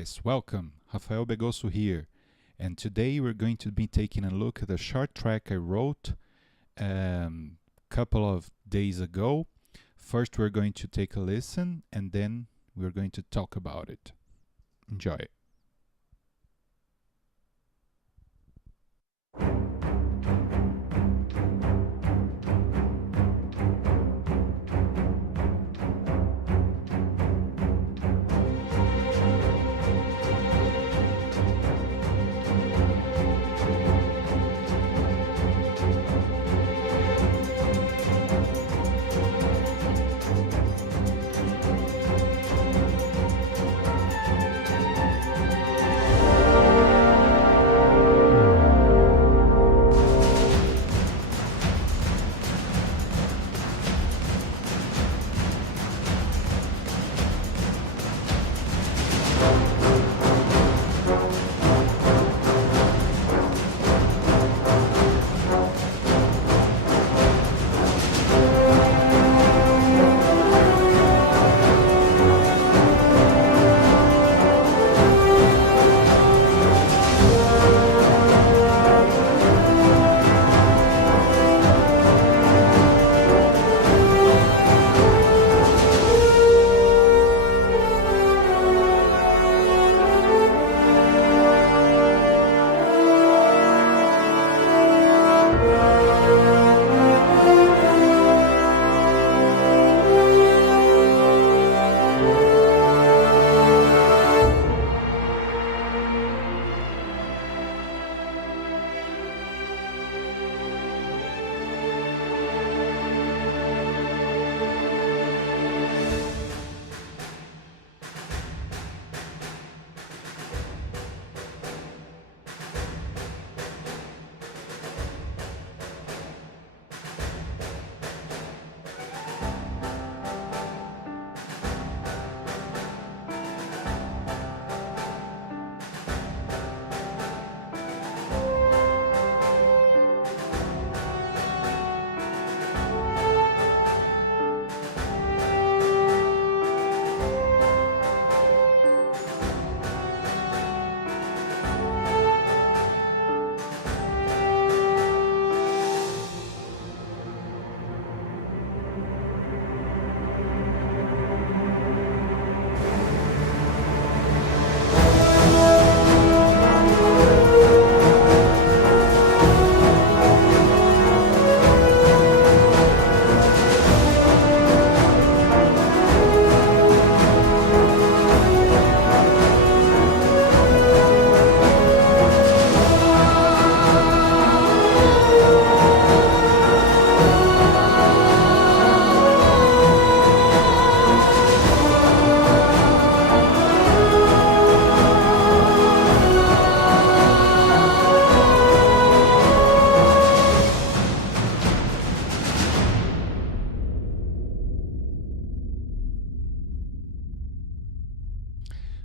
guys, welcome. Rafael Begosso here, and today we're going to be taking a look at a short track I wrote a couple of days ago. First we're going to take a listen and then we're going to talk about it. Enjoy.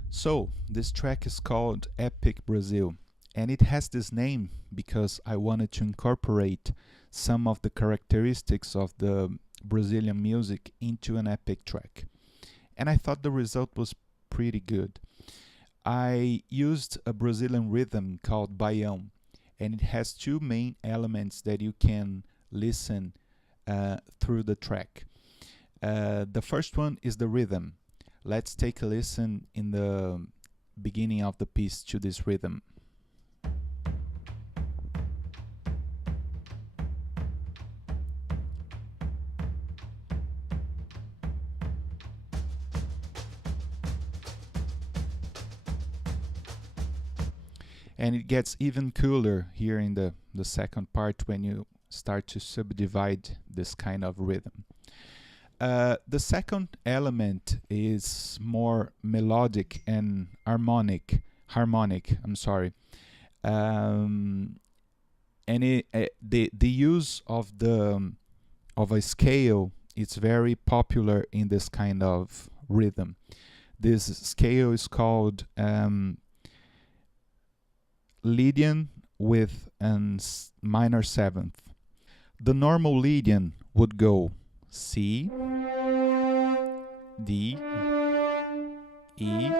So, this track is called Epic Brazil, and it has this name because I wanted to incorporate some of the characteristics of the Brazilian music into an epic track. And I thought the result was pretty good. I used a Brazilian rhythm called baião, and it has two main elements that you can listen through the track. The first one is the rhythm. Let's take a listen in the beginning of the piece to this rhythm. And it gets even cooler here in the second part when you start to subdivide this kind of rhythm. The second element is more melodic and harmonic. And the use of a scale is very popular in this kind of rhythm. This scale is called Lydian with a minor seventh. The normal Lydian would go C, D, E,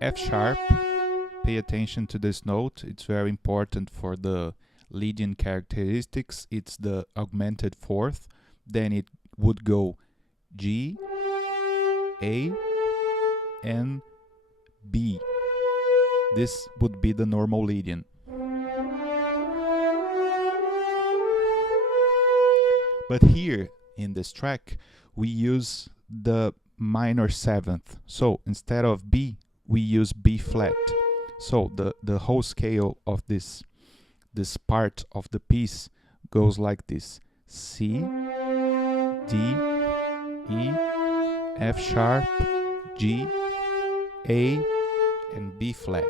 F sharp. Pay attention to this note, it's very important for the leading characteristics. It's the augmented fourth. Then it would go G, A, and B. This would be the normal leading. But here in this track, we use the minor seventh. So instead of B, we use B flat. So the whole scale of this part of the piece goes like this: C, D, E, F sharp, G, A, and B flat.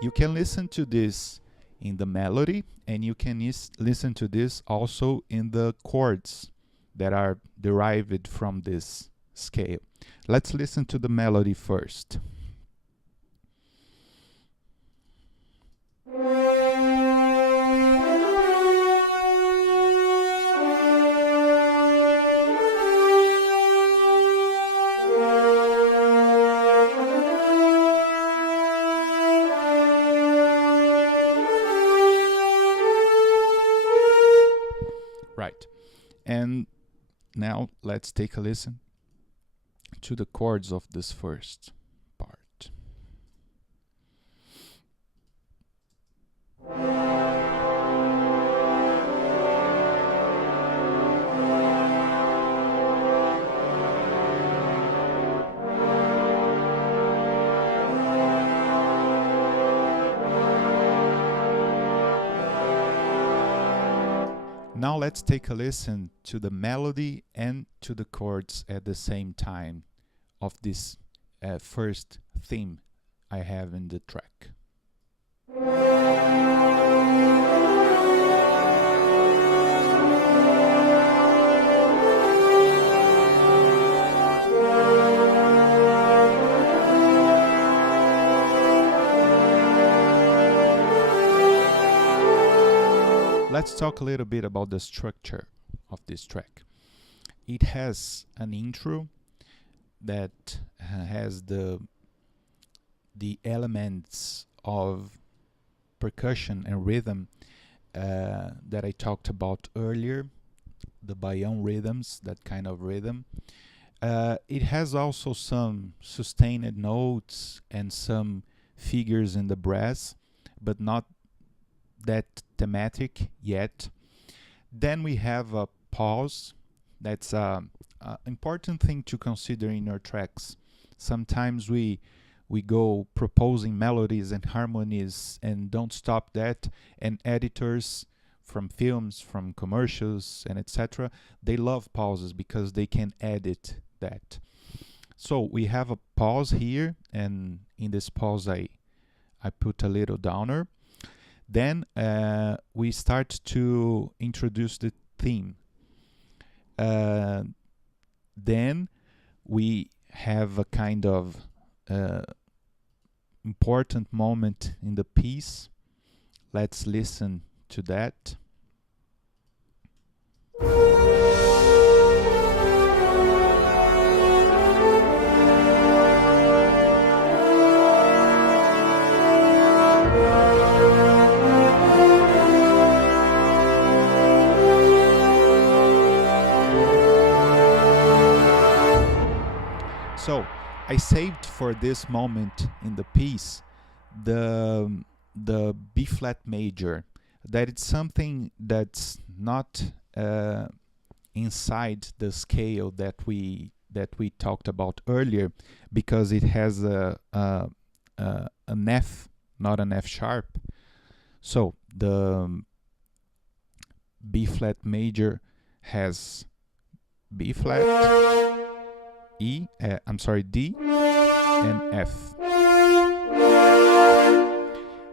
You can listen to this in the melody, and you can listen to this also in the chords that are derived from this scale. Let's listen to the melody first. Right. And now let's take a listen to the chords of this first part. Now let's take a listen to the melody and to the chords at the same time of this first theme I have in the track. Let's talk a little bit about the structure of this track. It has an intro that has the elements of percussion and rhythm that I talked about earlier, the Baião rhythms, that kind of rhythm. It has also some sustained notes and some figures in the brass, but not that thematic yet. Then we have a pause. That's an important thing to consider in your tracks. Sometimes we go proposing melodies and harmonies and don't stop that, and editors from films, from commercials, and etc., they love pauses because they can edit that. So we have a pause here, and in this pause I put a little downer. Then we start to introduce the theme. Then we have a kind of important moment in the piece. Let's listen to that. So I saved for this moment in the piece the B flat major. That it's something that's not inside the scale that we talked about earlier, because it has an F, not an F sharp. So the B flat major has B flat, D, and F.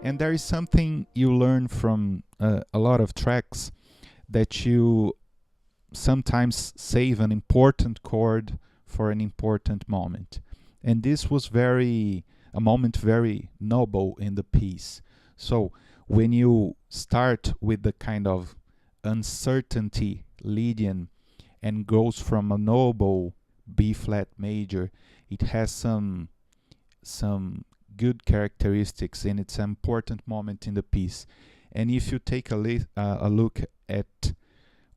And there is something you learn from a lot of tracks, that you sometimes save an important chord for an important moment. And this was a moment very noble in the piece. So when you start with the kind of uncertainty leading and goes from a noble B flat major, it has some some good characteristics, and it's an important moment in the piece. And if you take a look at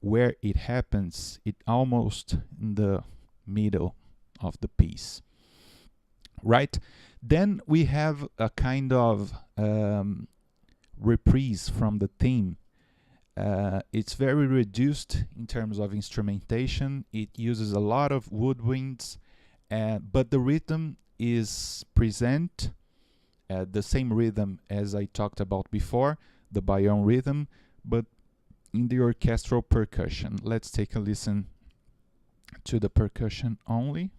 where it happens, it almost in the middle of the piece, right? Then we have a kind of reprise from the theme. It's very reduced in terms of instrumentation. It uses a lot of woodwinds, but the rhythm is present, the same rhythm as I talked about before, the Bayonne rhythm, but in the orchestral percussion. Let's take a listen to the percussion only.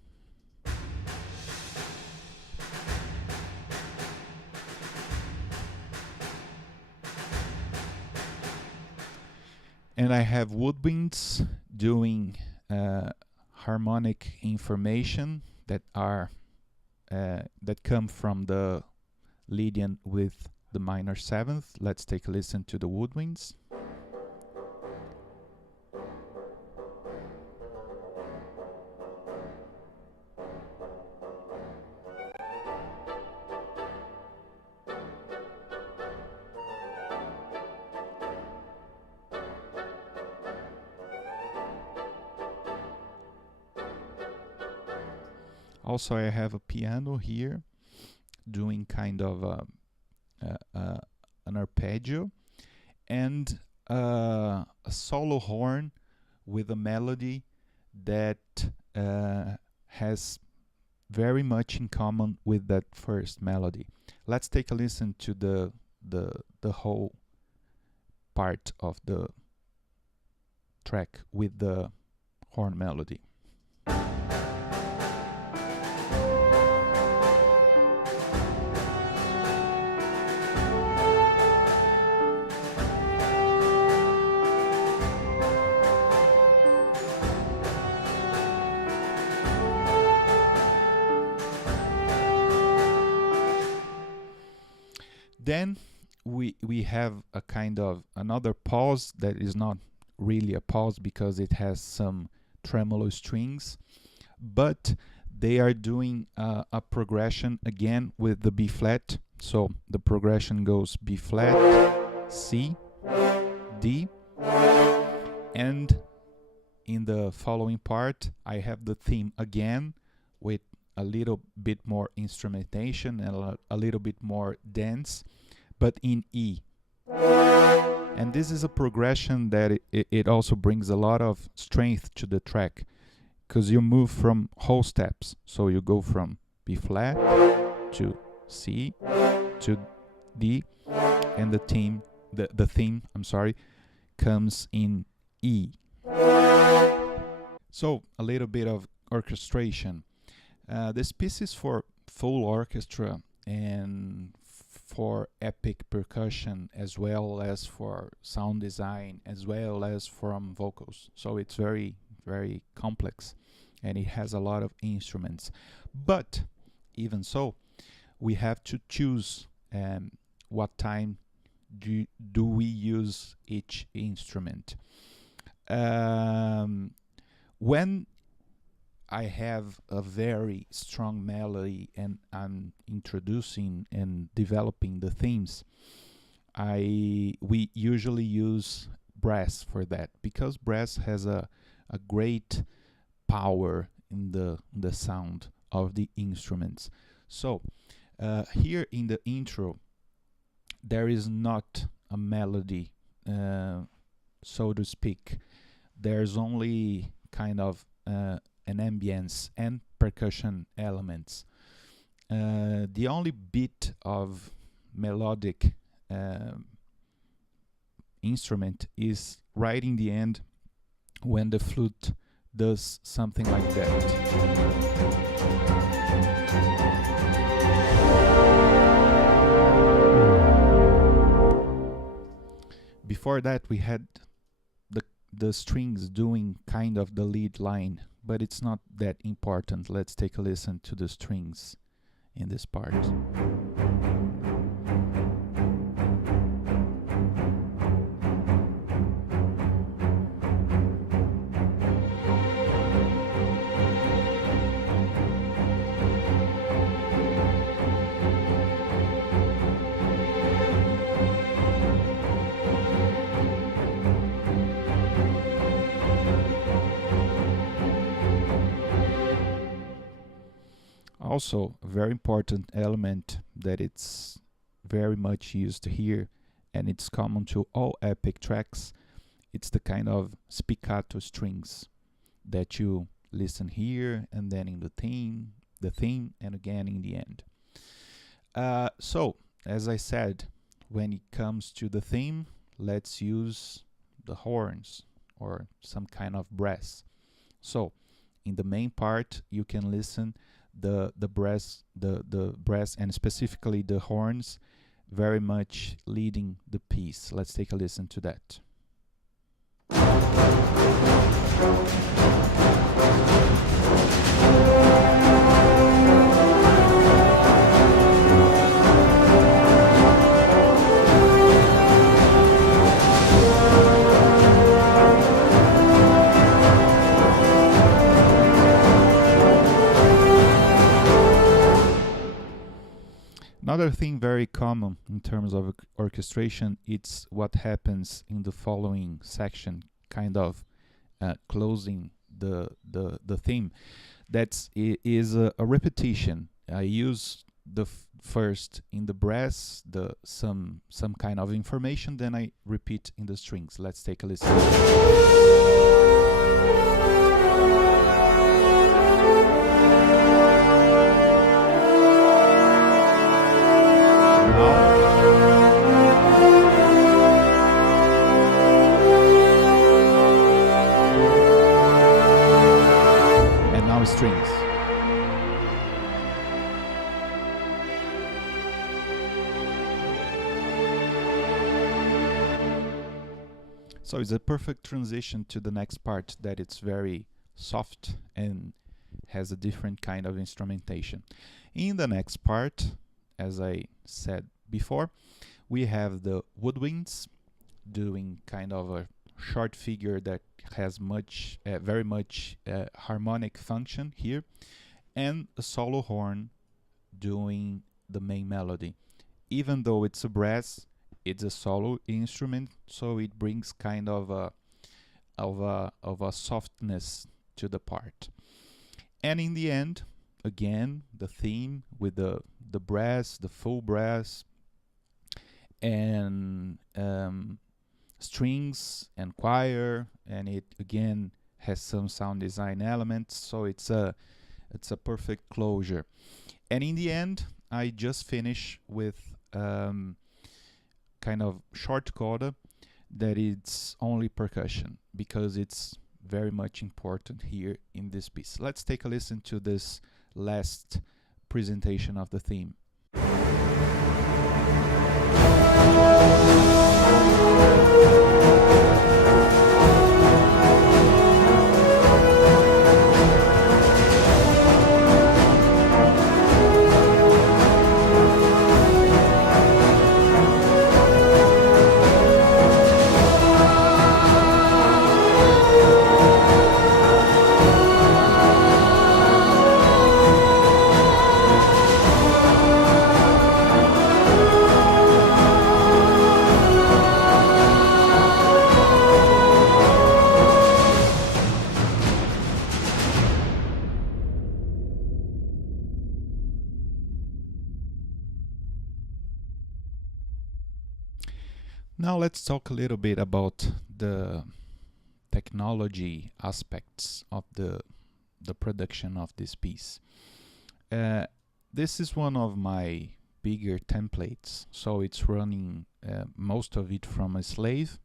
And I have woodwinds doing harmonic information that are that come from the Lydian with the minor seventh. Let's take a listen to the woodwinds. Also, I have a piano here doing kind of an arpeggio, and a solo horn with a melody that has very much in common with that first melody. Let's take a listen to the whole part of the track with the horn melody. Then we have a kind of another pause that is not really a pause because it has some tremolo strings, but they are doing a progression again with the B flat. So the progression goes B flat, C, D, and in the following part I have the theme again with a little bit more instrumentation and a little bit more dance, but in E. And this is a progression that it also brings a lot of strength to the track, because you move from whole steps. So you go from B flat to C to D, and the theme comes in E. So a little bit of orchestration. This piece is for full orchestra and for epic percussion, as well as for sound design, as well as from vocals. So it's very, very complex, and it has a lot of instruments. But even so, we have to choose what time do we use each instrument. When I have a very strong melody and I'm introducing and developing the themes, we usually use brass for that, because brass has a great power in the sound of the instruments. So here in the intro there is not a melody, so to speak. There's only kind of an ambience and percussion elements. The only bit of melodic instrument is right in the end, when the flute does something like that. Before that we had the strings doing kind of the lead line, but it's not that important. Let's take a listen to the strings in this part. Also, a very important element that it's very much used here, and it's common to all epic tracks, it's the kind of spiccato strings that you listen here and then in the theme, and again in the end. So, as I said, when it comes to the theme, let's use the horns or some kind of brass. So, in the main part, you can listen the brass and specifically the horns very much leading the piece. Let's take a listen to that. Another thing very common in terms of orchestration, it's what happens in the following section, kind of closing the theme. That is a repetition. I use the first in the brass, some kind of information, then I repeat in the strings. Let's take a listen. Strings. So it's a perfect transition to the next part, that it's very soft and has a different kind of instrumentation. In the next part, as I said before, we have the woodwinds doing kind of a short figure that has very much harmonic function here, and a solo horn doing the main melody. Even though it's a brass, it's a solo instrument, so it brings kind of a softness to the part. And in the end, again, the theme with the brass, the full brass, and strings and choir, and it again has some sound design elements, so it's a perfect closure. And in the end, I just finish with kind of short coda that it's only percussion, because it's very much important here in this piece. Let's take a listen to this last presentation of the theme. Now let's talk a little bit about the technology aspects of the production of this piece. This is one of my bigger templates, so it's running most of it from a slave,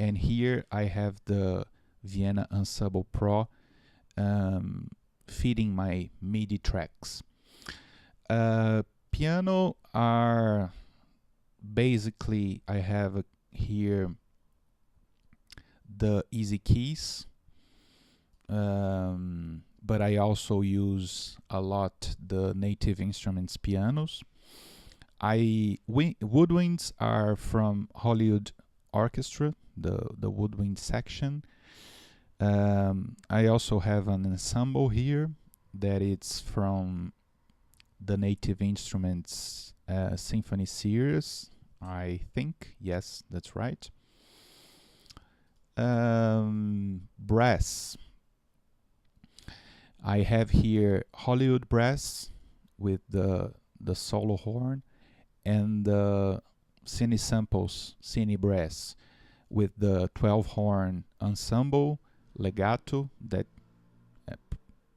and here I have the Vienna Ensemble Pro feeding my MIDI tracks. Piano are basically, I have here the easy keys, but I also use a lot the native instruments pianos. Woodwinds are from Hollywood Orchestra, the woodwind section. I also have an ensemble here that it's from the native instruments symphony series, I think. Yes, that's right. Brass. I have here Hollywood brass, with the solo horn, and the cine samples, cine brass, with the 12 horn ensemble legato that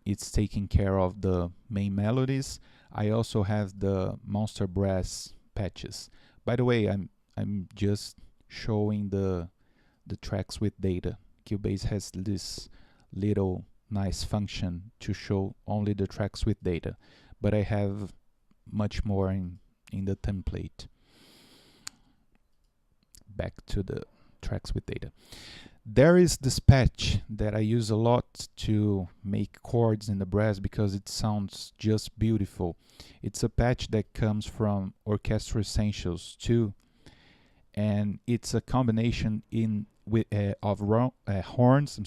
it's taking care of the main melodies. I also have the monster brass patches. By the way, I'm just showing the tracks with data. Cubase has this little nice function to show only the tracks with data, but I have much more in the template. Back to the tracks with data. There is this patch that I use a lot to make chords in the brass because it sounds just beautiful. It's a patch that comes from Orchestration Essentials 2, and it's a combination of horns,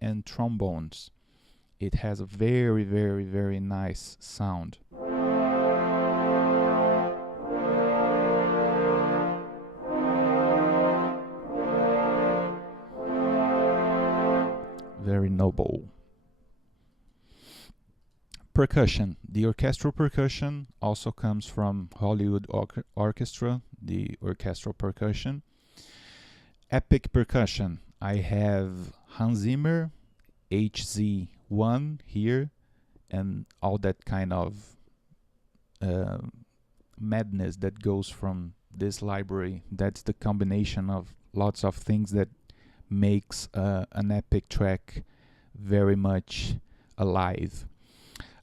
and trombones. It has a very, very, very nice sound. Very noble. Percussion. The orchestral percussion also comes from Hollywood Orchestra, the orchestral percussion. Epic percussion. I have Hans Zimmer, HZ1 here, and all that kind of madness that goes from this library. That's the combination of lots of things that makes an epic track very much alive.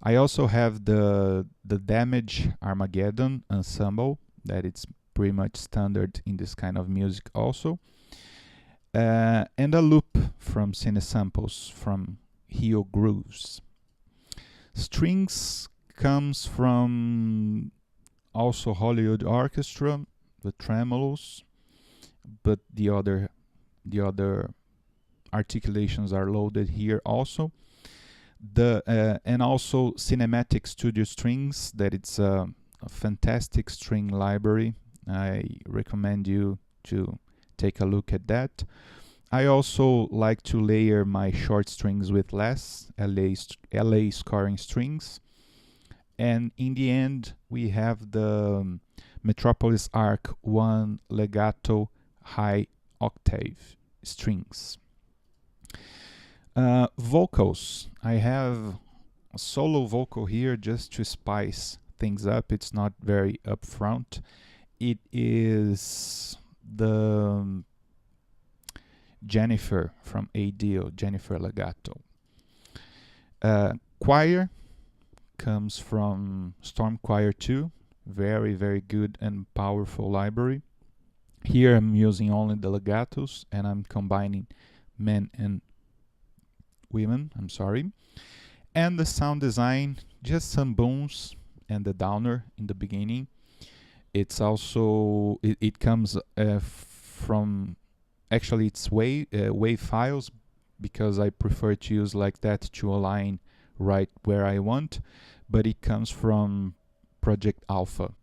I also have the Damage Armageddon ensemble, that it's pretty much standard in this kind of music also. And a loop from Cine Samples from Hio Grooves. Strings comes from also Hollywood Orchestra, the tremolos, but the other articulations are loaded here also. And also Cinematic Studio Strings, that it's a fantastic string library. I recommend you to take a look at that. I also like to layer my short strings with less LA scoring strings. And in the end, we have the Metropolis Arc 1 legato high octave strings. Vocals. I have a solo vocal here just to spice things up. It's not very upfront. It is the Jennifer from ADO, Jennifer Legato. Choir comes from Storm Choir 2, very, very good and powerful library. Here I'm using only the legatos, and I'm combining men and women, and the sound design, just some booms and the downer in the beginning. It's also it comes from, actually it's wave files, because I prefer to use like that to align right where I want, but it comes from Project Alpha.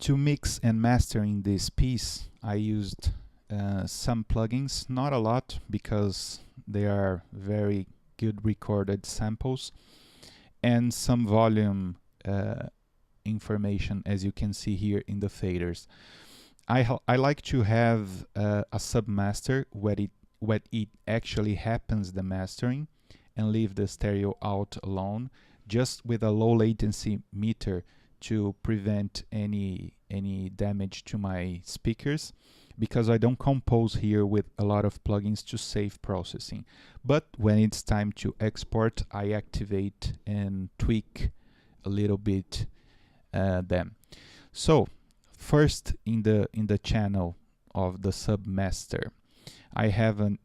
To mix and mastering this piece, I used some plugins, not a lot, because they are very good recorded samples, and some volume information, as you can see here in the faders. I like to have a submaster where it actually happens the mastering, and leave the stereo out alone, just with a low latency meter to prevent any damage to my speakers, because I don't compose here with a lot of plugins to save processing. But when it's time to export, I activate and tweak a little bit them. So first, in the channel of the submaster, I have an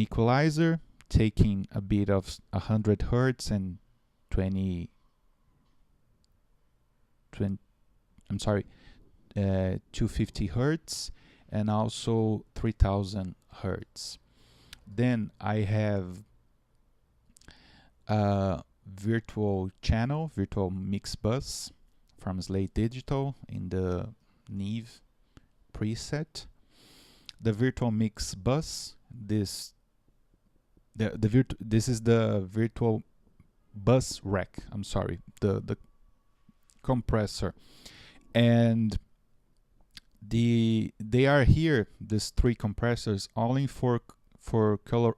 equalizer taking a bit of 100 Hertz and 250 Hertz, and also 3000 Hertz. Then I have a virtual mix bus from Slate Digital in the Neve preset. The virtual mix bus, this is the virtual bus rack. The compressor. And they are here, these three compressors, only for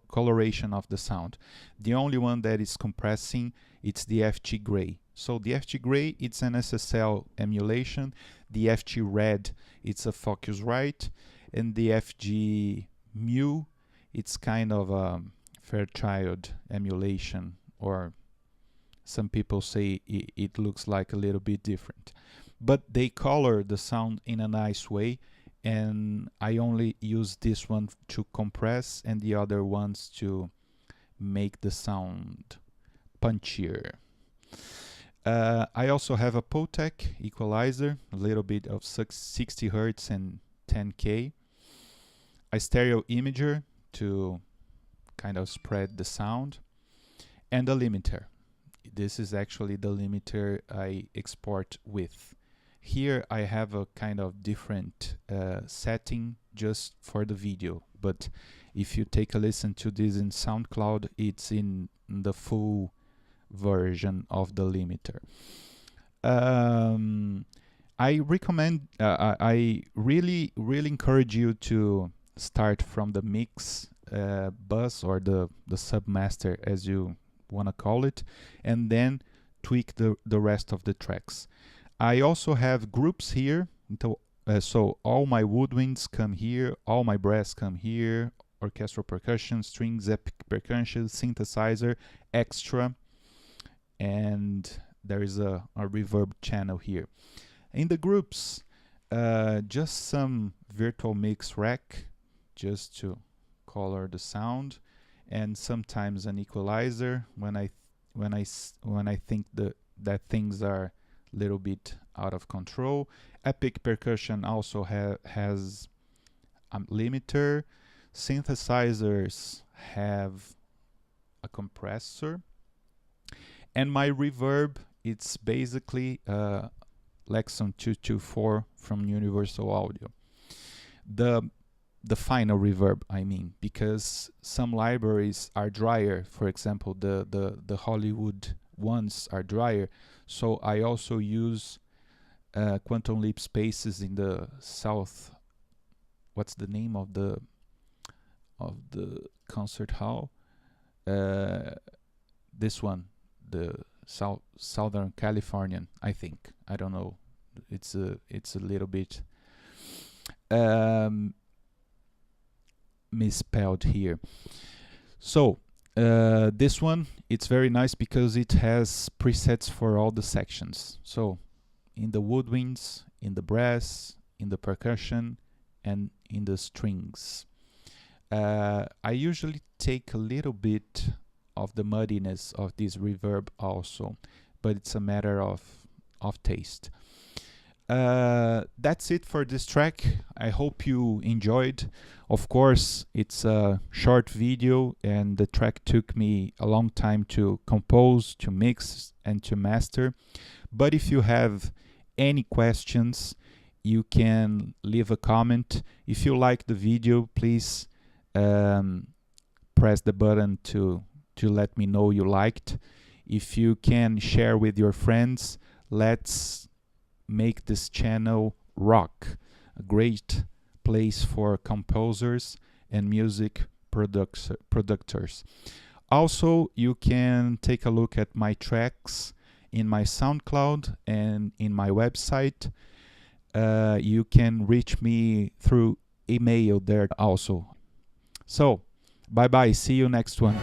coloration of the sound. The only one that is compressing, it's the FG gray. So the FG gray, it's an SSL emulation. The FG red, it's a Focusrite, and the FG mu, it's kind of a Fairchild emulation, or some people say it looks like a little bit different. But they color the sound in a nice way, and I only use this one to compress and the other ones to make the sound punchier. I also have a Potec equalizer, a little bit of 60 Hertz and 10K. A stereo imager to kind of spread the sound, and a limiter. This is actually the limiter I export with. Here I have a kind of different setting just for the video, but if you take a listen to this in SoundCloud, it's in the full version of the limiter. I recommend, I really encourage you to start from the mix bus, or the submaster, as you want to call it, and then tweak the rest of the tracks. I also have groups here, so all my woodwinds come here, all my brass come here, orchestral percussion, strings, epic percussion, synthesizer, extra, and there is a reverb channel here. In the groups, just some virtual mix rack, just to color the sound, and sometimes an equalizer when I think that things are a little bit out of control. Epic percussion also has a limiter. Synthesizers have a compressor, and my reverb, it's basically Lexon 224 from Universal Audio. The final reverb, I mean, because some libraries are drier. For example, the Hollywood ones are drier, so I also use Quantum Leap Spaces in the South. What's the name of the concert hall? This one, the Southern Californian, I think. I don't know. It's a little bit misspelled here. So this one, it's very nice because it has presets for all the sections. So in the woodwinds, in the brass, in the percussion, and in the strings. I usually take a little bit of the muddiness of this reverb also, but it's a matter of taste. That's it for this track. I hope you enjoyed. Of course, it's a short video, and the track took me a long time to compose, to mix, and to master. But if you have any questions, you can leave a comment. If you like the video, please press the button to let me know you liked. If you can share with your friends, let's make this channel rock, a great place for composers and music producers. Also, you can take a look at my tracks in my SoundCloud and in my website. You can reach me through email there also. So, bye bye, see you next one.